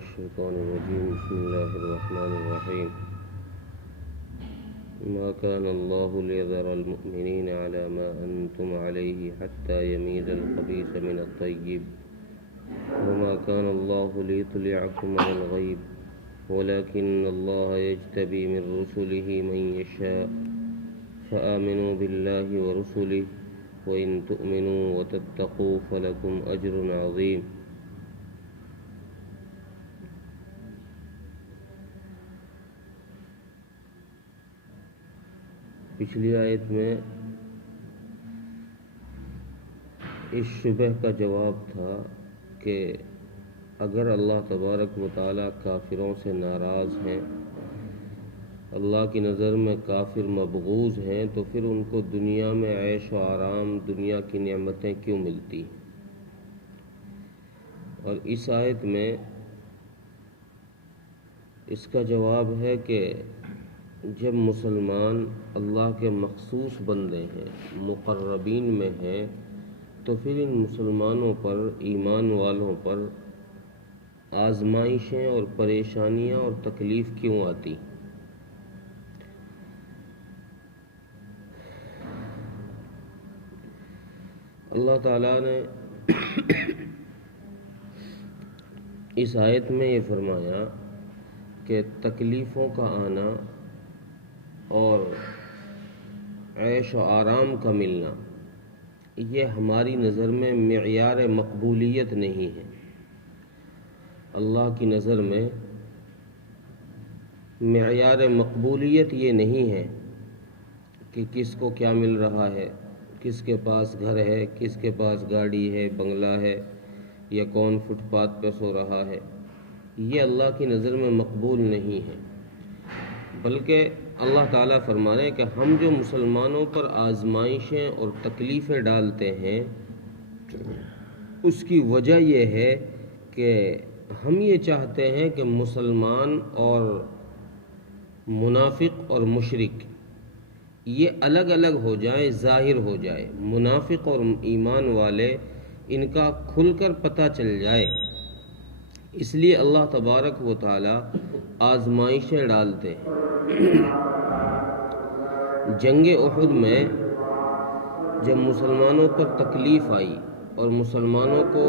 الشيطان الرجيم بسم الله الرحمن الرحيم ما كان الله ليذر المؤمنين على ما أنتم عليه حتى يميز الخبيث من الطيب وما كان الله ليطلعكم على الغيب ولكن الله يجتبي من رسله من يشاء فآمنوا بالله ورسله وإن تؤمنوا وتتقوا فلكم أجر عظيم. پچھلی آیت میں اس شبہ کا جواب تھا کہ اگر اللہ تبارک و تعالیٰ کافروں سے ناراض ہیں، اللہ کی نظر میں کافر مبغوض ہیں، تو پھر ان کو دنیا میں عیش و آرام، دنیا کی نعمتیں کیوں ملتی؟ اور اس آیت میں اس کا جواب ہے کہ جب مسلمان اللہ کے مخصوص بندے ہیں، مقربین میں ہیں، تو پھر ان مسلمانوں پر، ایمان والوں پر آزمائشیں اور پریشانیاں اور تکلیف کیوں آتی؟ اللہ تعالیٰ نے اس آیت میں یہ فرمایا کہ تکلیفوں کا آنا اور عیش و آرام کا ملنا یہ ہماری نظر میں معیار مقبولیت نہیں ہے. اللہ کی نظر میں معیار مقبولیت یہ نہیں ہے کہ کس کو کیا مل رہا ہے، کس کے پاس گھر ہے، کس کے پاس گاڑی ہے، بنگلہ ہے، یا کون فٹ پاتھ پہ سو رہا ہے. یہ اللہ کی نظر میں مقبول نہیں ہے، بلکہ اللہ تعالیٰ فرما رہے ہیں کہ ہم جو مسلمانوں پر آزمائشیں اور تکلیفیں ڈالتے ہیں اس کی وجہ یہ ہے کہ ہم یہ چاہتے ہیں کہ مسلمان اور منافق اور مشرک یہ الگ الگ ہو جائیں، ظاہر ہو جائے. منافق اور ایمان والے ان کا کھل کر پتہ چل جائے. اس لیے اللہ تبارک و تعالی آزمائشیں ڈالتے ہیں. جنگ احد میں جب مسلمانوں پر تکلیف آئی اور مسلمانوں کو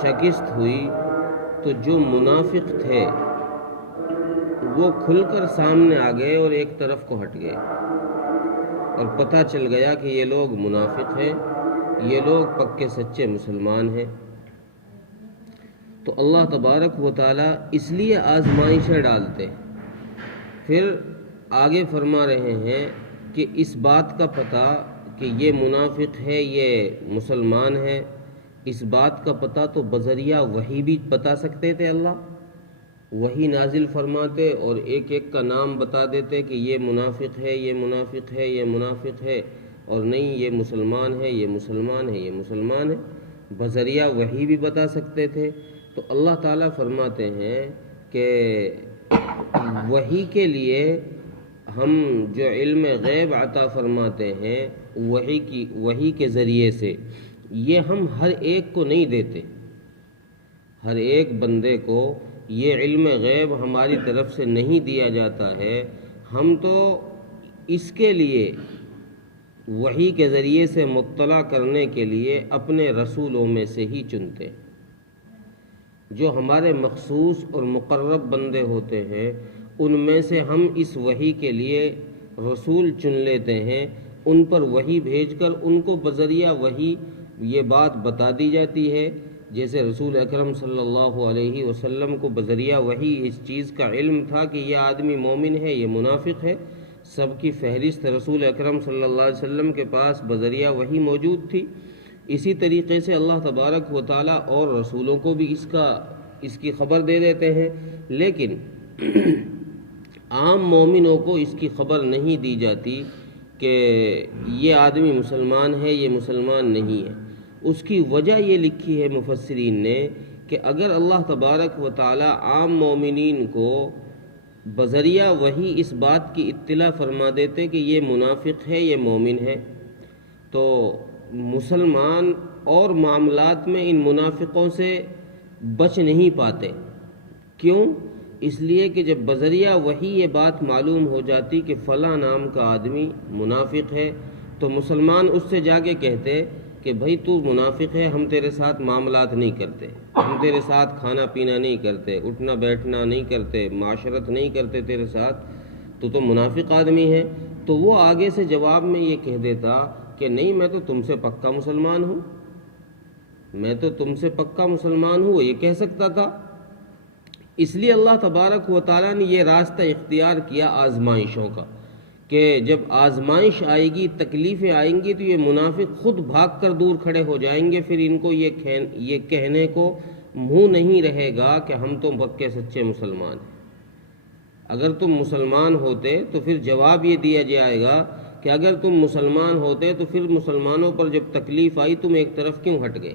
شکست ہوئی تو جو منافق تھے وہ کھل کر سامنے آ گئے اور ایک طرف کو ہٹ گئے، اور پتہ چل گیا کہ یہ لوگ منافق ہیں، یہ لوگ پکے سچے مسلمان ہیں. تو اللہ تبارک و تعالیٰ اس لیے آزمائشیں ڈالتے ہیں. پھر آگے فرما رہے ہیں کہ اس بات کا پتہ کہ یہ منافق ہے، یہ مسلمان ہے، اس بات کا پتہ تو بذریعہ وحی بھی بتا سکتے تھے. اللہ وحی نازل فرماتے اور ایک ایک کا نام بتا دیتے کہ یہ منافق ہے، یہ منافق ہے، یہ منافق ہے، اور نہیں یہ مسلمان ہے، یہ مسلمان ہے، یہ مسلمان ہے. بذریعہ وحی بھی بتا سکتے تھے. تو اللہ تعالیٰ فرماتے ہیں کہ وحی کے لیے ہم جو علم غیب عطا فرماتے ہیں وحی کے ذریعے سے، یہ ہم ہر ایک کو نہیں دیتے. ہر ایک بندے کو یہ علم غیب ہماری طرف سے نہیں دیا جاتا ہے. ہم تو اس کے لیے وحی کے ذریعے سے مطلع کرنے کے لیے اپنے رسولوں میں سے ہی چنتے. جو ہمارے مخصوص اور مقرب بندے ہوتے ہیں ان میں سے ہم اس وحی کے لیے رسول چن لیتے ہیں. ان پر وحی بھیج کر ان کو بذریعہ وحی یہ بات بتا دی جاتی ہے. جیسے رسول اکرم صلی اللہ علیہ وسلم کو بذریعہ وحی اس چیز کا علم تھا کہ یہ آدمی مومن ہے، یہ منافق ہے. سب کی فہرست رسول اکرم صلی اللہ علیہ وسلم کے پاس بذریعہ وحی موجود تھی. اسی طریقے سے اللہ تبارک و تعالیٰ اور رسولوں کو بھی اس کی خبر دے دیتے ہیں، لیکن عام مومنوں کو اس کی خبر نہیں دی جاتی کہ یہ آدمی مسلمان ہے، یہ مسلمان نہیں ہے. اس کی وجہ یہ لکھی ہے مفسرین نے کہ اگر اللہ تبارک و تعالیٰ عام مومنین کو بذریعہ وحی اس بات کی اطلاع فرما دیتے کہ یہ منافق ہے، یہ مومن ہے، تو مسلمان اور معاملات میں ان منافقوں سے بچ نہیں پاتے. کیوں؟ اس لیے کہ جب بذریعہ وہی یہ بات معلوم ہو جاتی کہ فلاں نام کا آدمی منافق ہے، تو مسلمان اس سے جا کے کہتے کہ بھائی تو منافق ہے، ہم تیرے ساتھ معاملات نہیں کرتے، ہم تیرے ساتھ کھانا پینا نہیں کرتے، اٹھنا بیٹھنا نہیں کرتے، معاشرت نہیں کرتے تیرے ساتھ، تو منافق آدمی ہے۔ تو وہ آگے سے جواب میں یہ کہہ دیتا کہ نہیں، میں تو تم سے پکا مسلمان ہوں، میں تو تم سے پکا مسلمان ہوں، یہ کہہ سکتا تھا۔ اس لیے اللہ تبارک و تعالیٰ نے یہ راستہ اختیار کیا آزمائشوں کا، کہ جب آزمائش آئے گی، تکلیفیں آئیں گی، تو یہ منافق خود بھاگ کر دور کھڑے ہو جائیں گے، پھر ان کو یہ کہنے کو منہ نہیں رہے گا کہ ہم تو پکے سچے مسلمان ہیں۔ اگر تم مسلمان ہوتے تو پھر جواب یہ دیا جائے گا کہ اگر تم مسلمان ہوتے تو پھر مسلمانوں پر جب تکلیف آئی تم ایک طرف کیوں ہٹ گئے؟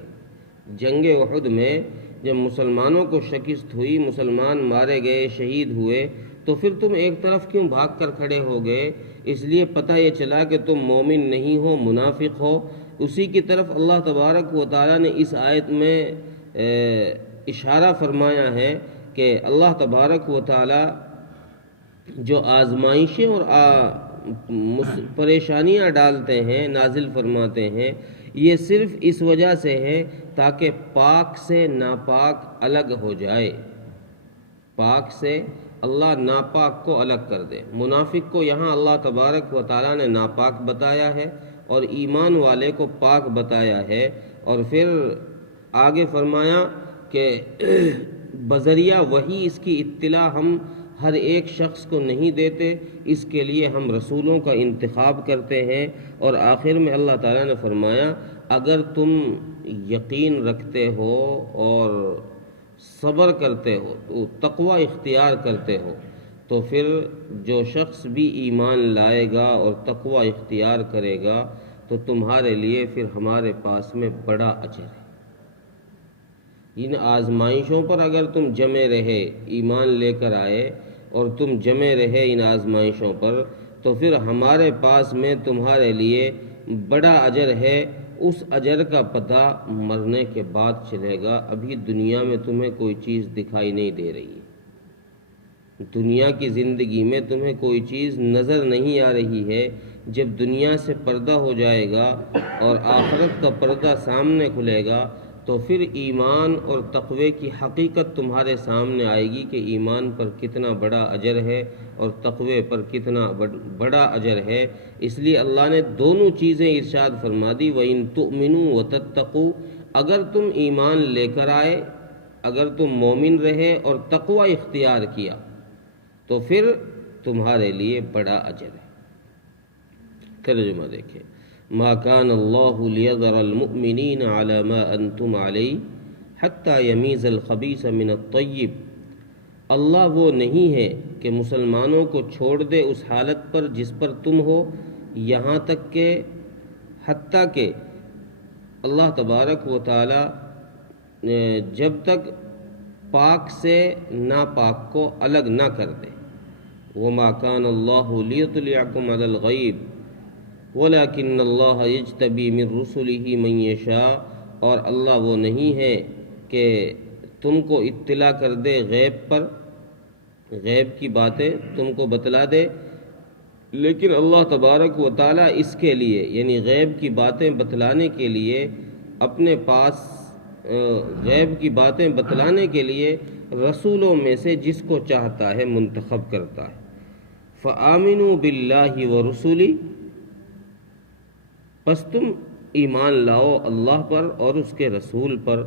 جنگ احد میں جب مسلمانوں کو شکست ہوئی، مسلمان مارے گئے، شہید ہوئے، تو پھر تم ایک طرف کیوں بھاگ کر کھڑے ہو گئے؟ اس لیے پتہ یہ چلا کہ تم مومن نہیں ہو، منافق ہو۔ اسی کی طرف اللہ تبارک و تعالیٰ نے اس آیت میں اشارہ فرمایا ہے کہ اللہ تبارک و تعالیٰ جو آزمائشیں اور پریشانیاں ڈالتے ہیں، نازل فرماتے ہیں، یہ صرف اس وجہ سے ہے تاکہ پاک سے ناپاک الگ ہو جائے، پاک سے اللہ ناپاک کو الگ کر دے۔ منافق کو یہاں اللہ تبارک و تعالیٰ نے ناپاک بتایا ہے اور ایمان والے کو پاک بتایا ہے، اور پھر آگے فرمایا کہ بذریعہ وہی اس کی اطلاع ہم ہر ایک شخص کو نہیں دیتے، اس کے لیے ہم رسولوں کا انتخاب کرتے ہیں۔ اور آخر میں اللہ تعالیٰ نے فرمایا اگر تم یقین رکھتے ہو اور صبر کرتے ہو، تو تقوی اختیار کرتے ہو، تو پھر جو شخص بھی ایمان لائے گا اور تقوی اختیار کرے گا تو تمہارے لیے پھر ہمارے پاس میں بڑا اجر ہے۔ ان آزمائشوں پر اگر تم جمے رہے، ایمان لے کر آئے اور تم جمے رہے ان آزمائشوں پر، تو پھر ہمارے پاس میں تمہارے لیے بڑا اجر ہے۔ اس اجر کا پتہ مرنے کے بعد چلے گا، ابھی دنیا میں تمہیں کوئی چیز دکھائی نہیں دے رہی ہے، دنیا کی زندگی میں تمہیں کوئی چیز نظر نہیں آ رہی ہے۔ جب دنیا سے پردہ ہو جائے گا اور آخرت کا پردہ سامنے کھلے گا تو پھر ایمان اور تقوی کی حقیقت تمہارے سامنے آئے گی کہ ایمان پر کتنا بڑا اجر ہے اور تقوی پر کتنا بڑا اجر ہے۔ اس لیے اللہ نے دونوں چیزیں ارشاد فرما دی، وَإِن تُؤْمِنُوا وَتَتَّقُوا، اگر تم ایمان لے کر آئے، اگر تم مومن رہے اور تقوی اختیار کیا تو پھر تمہارے لیے بڑا اجر ہے۔ ترجمہ دیکھیں، ما كان الله ليذر المؤمنين على ما انتم عليه حتى يميز الخبيث من الطيب، اللہ وہ نہیں ہے کہ مسلمانوں کو چھوڑ دے اس حالت پر جس پر تم ہو، یہاں تک کہ حتیٰ کہ اللہ تبارک و تعالی جب تک پاک سے ناپاک کو الگ نہ کر دے۔ وما كان الله ليطلعكم على الغيب وَلَكِنَّ اللَّهَ يَجْتَبِي مِن رُّسُلِهِ مَن يَشَاءُ، اور اللہ وہ نہیں ہے کہ تم کو اطلاع کر دے غیب پر، غیب کی باتیں تم کو بتلا دے، لیکن اللہ تبارک و تعالیٰ اس کے لیے یعنی غیب کی باتیں بتلانے کے لیے اپنے پاس غیب کی باتیں بتلانے کے لیے رسولوں میں سے جس کو چاہتا ہے منتخب کرتا ہے۔ فَآمِنُوا بِاللَّهِ وَرُسُلِهِ، پس تم ایمان لاؤ اللہ پر اور اس کے رسول پر۔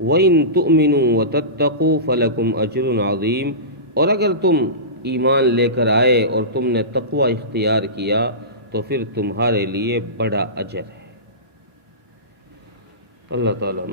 وَإِن تُؤْمِنُوا وَتَتَّقُوا فَلَكُمْ أَجْرٌ عَظِيمٌ، اور اگر تم ایمان لے کر آئے اور تم نے تقوی اختیار کیا تو پھر تمہارے لیے بڑا اجر ہے۔ اللہ تعالیٰ